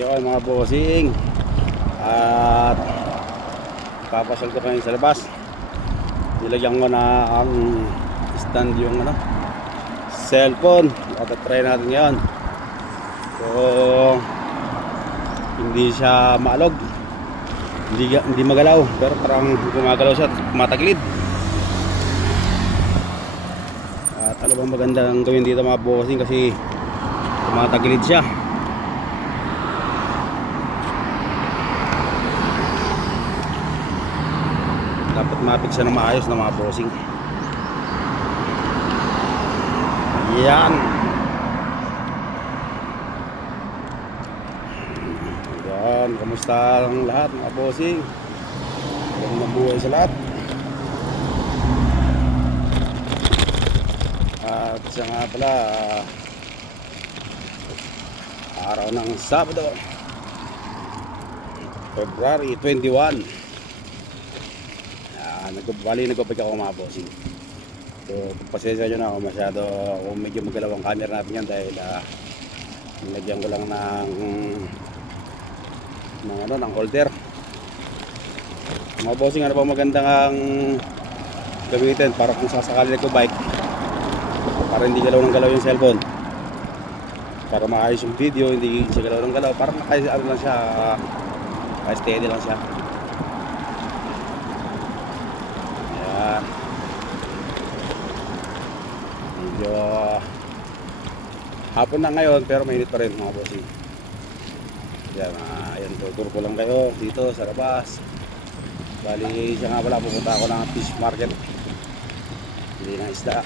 Yun mga bossing, at papasal ko kayo sa labas. Nilagyan ko na ang stand yung cellphone at try natin ngayon. So hindi siya maalog, hindi magalaw, pero parang gumagalaw siya, tumatagilid. At ano bang magandang gawin dito mga bossing, kasi tumatagilid siya. Dapat mapit siya ng maayos na mga bossing. Yan. Yan. Kamusta ang lahat mga bossing? Magandang buhay sa lahat. At siya nga pala, araw ng Sabado, February 21. Nagbabalik ako mga bossing. So pasensya nyo na ako masyado kung medyo magalaw ang camera natin yan, dahil nilagyan ko lang ng holder. Mga bossing, ano ba magandang ang gamitin para kung sasakali nagko-bike, para hindi galaw ng galaw yung cellphone, para maayos yung video, hindi siya galaw ng galaw, para ano lang siya, steady lang siya. Medyo hapon na ngayon, pero mainit pa rin mga bossing. Yan, ayan, tutur ko lang kayo dito sa labas. Bali siya nga pala, pupunta ako ng fish market, hindi ng isda.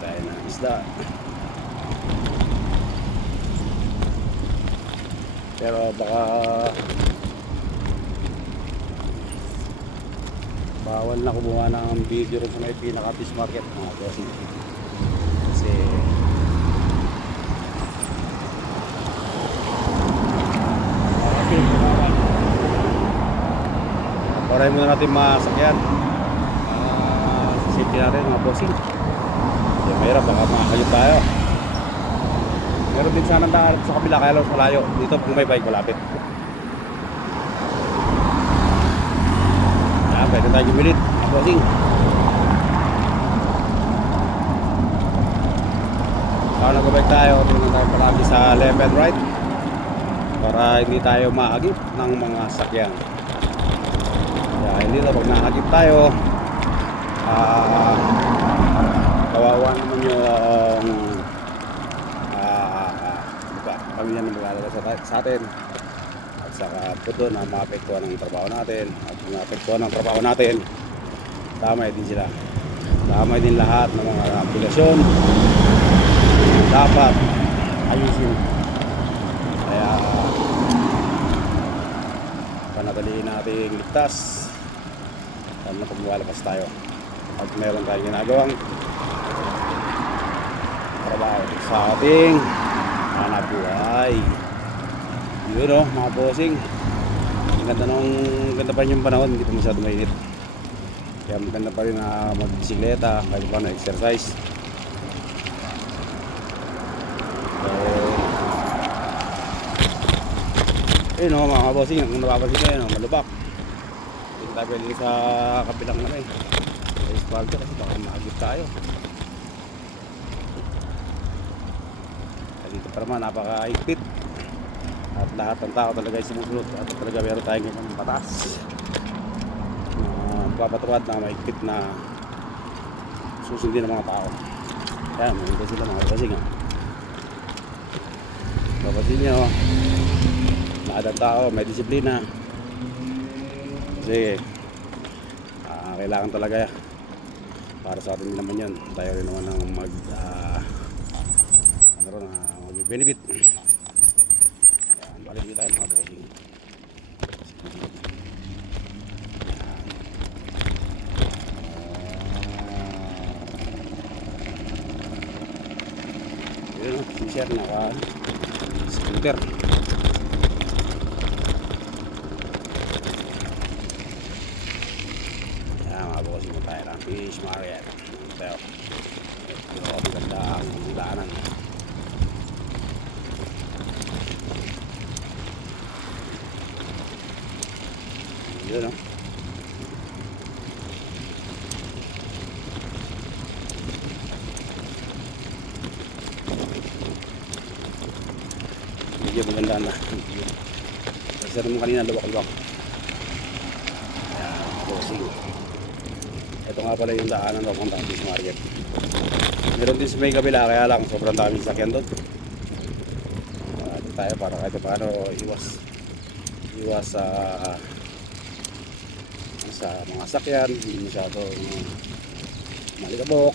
Tayo ng isda. Pero baka bawal na kumuha ng video rin sa may pinaka-fish market mga bossing. Kasi paray muna natin masakyan. Safety natin mga bossing. Kasi mahirap, baka makakayot tayo. Meron din sana daan sa kabila, kaya lang malayo. Dito kung may bike malapit. Yan, pwede tayo gumilit mga bossing. Kaya nag-bike tayo, tingnan tayo palagi sa left and right, para hindi tayo maagip ng mga sakyan. Kaya hindi na, pag naagip tayo, kawawa naman yung pamilya na maglalala sa atin, at saka po doon na maapektuhan ng trabaho natin, at maapektuhan ng trabaho natin, damay din sila, damay din lahat ng mga aplikasyon dapat ayusin. Kaya panataliin natin ligtas lalo na pag lumalabas tayo at meron tayong ginagawang trabaho sa ating hanap buhay. Yun mga bossing, ganda pa rin yung panahon, hindi pa masyado mainit, kaya maganda pa rin na magbisikleta, kahit pa na exercise. So yun mga bossing, kung napapansin ko yun malubak, hindi tayo pwede sa kabilang sa espalto, kasi baka maagip tayo. Dito pa naman napaka-higpit, at lahat ng tao talaga ay sumusunod, at talaga meron tayong ganyan patas, papatuwad na mahigpit na susundin ng mga tao. Kaya maganda sila mga bossing. Papansin nyo, lahat ng tao may disiplina, kasi kailangan talaga para sa atin din naman yun. Tayo rin naman ang benefit. Yan, balik dito tayo mga bossing. Yun, si Sir naka-scooter. Yan mga bossing, tayo lang Fish Market. Tayo. Pero maganda ang daanan. Yun, no? Medyo maganda na. Kasi naman kanina lubak-lubak. Ayan, bossing. Ito nga pala yung daanan papuntang Fish Market. Meron din sa may kabila, kaya lang sobrang daming sakyan doon. Tayo para kahit paano iwas sa mga sakyan, hindi masyado malikabok.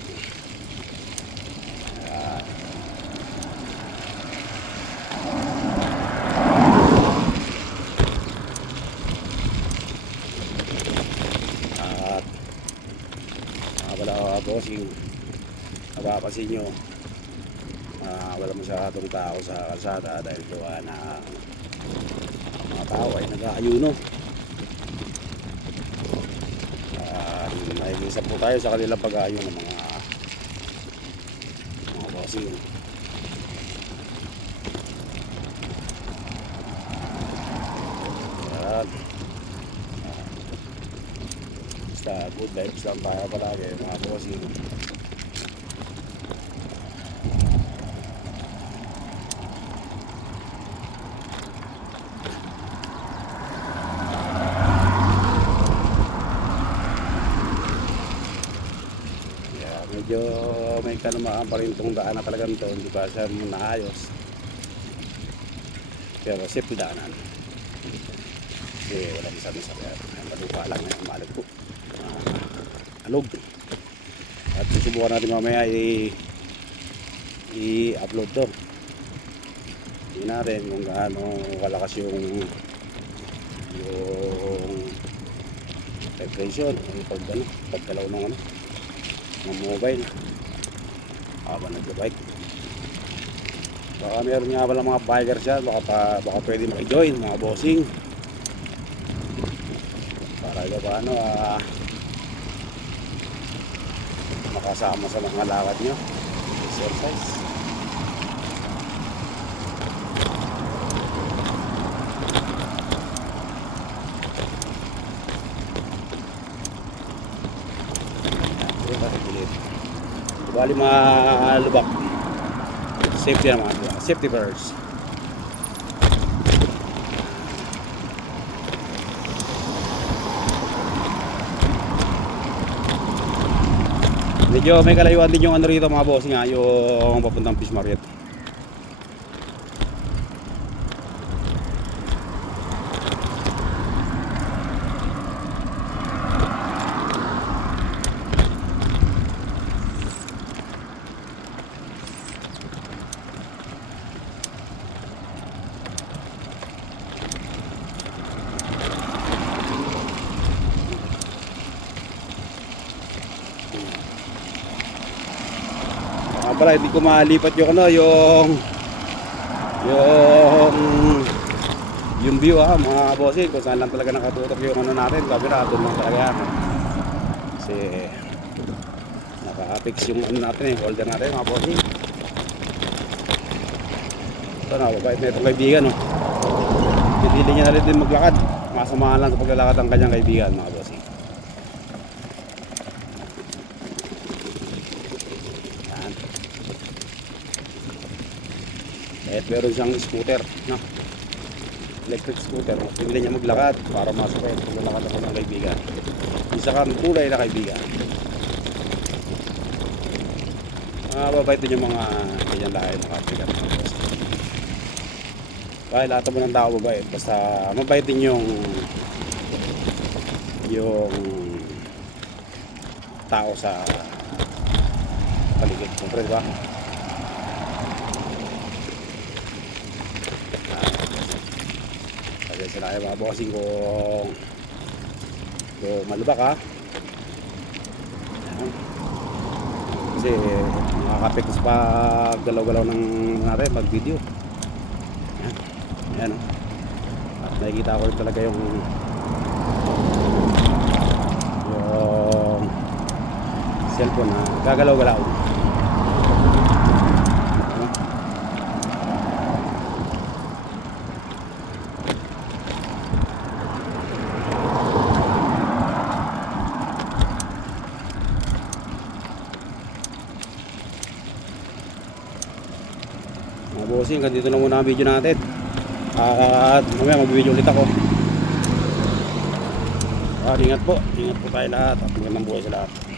At wala bossing, napapansin nyo wala masyadong tao sa kalsada dahil gawa na mga tao ay nag-aayuno. Nakikisa po tayo sa kanilang pag-aayuno ng mga bossing. Basta good vibes lang tayo palagi mga bossing. Medyo may kanumaan pa rin itong daan na talagang ito, hindi pa siya naayos, pero safe daanan kasi walang isa-isa. Malupa lang ngayon, malag po, alog. At susubukan natin mamaya i-upload to. Tingnan natin kung gaano kalakas yung vibration o pagkalaw ng mobile habang nagbabike. Baka meron nga pala mga bikers dyan, baka pwede maki-join mga bossing para paano makasama sa mga lakad nyo, exercise. Bali malubak. Safety naman. Safety first. Medyo may kalayuan din yung ano rito mga boss nga, yung papuntang Fish Market. Pala hindi ko malipat yung ano, yung view mga bossing, kung saan lang talaga nakatutok yung ano natin, camera, doon lang talaga yan. Kasi naka-fix yung ano natin holder natin mga bossing. Ito na, babait na itong kaibigan hindi niya na rin din maglakad, masamahan lang sa paglalakad ang kanyang kaibigan mga bossing. Kahit meron siyang scooter, electric scooter, pwede niya maglakad para masakay at maglalakad ako ng kaibigan. Isa kang kulay na kaibigan. Mababait din yung mga ganyan lahat ng kaibigan. Kahit lahat mo ng tao mabait, basta mabait din yung tao sa paligid. Siyempre, diba? Sila ay mga bossing kung malubak kasi makakapit sa paggalaw-galaw ng natin pag video. Ayan at nakikita ko rin talaga yung cellphone na gagalaw-galaw. Mga bossing, hanggang dito na muna ang video natin. At mamaya mag-video ulit ako. Ingat po tayo lahat at magandang buhay sa lahat.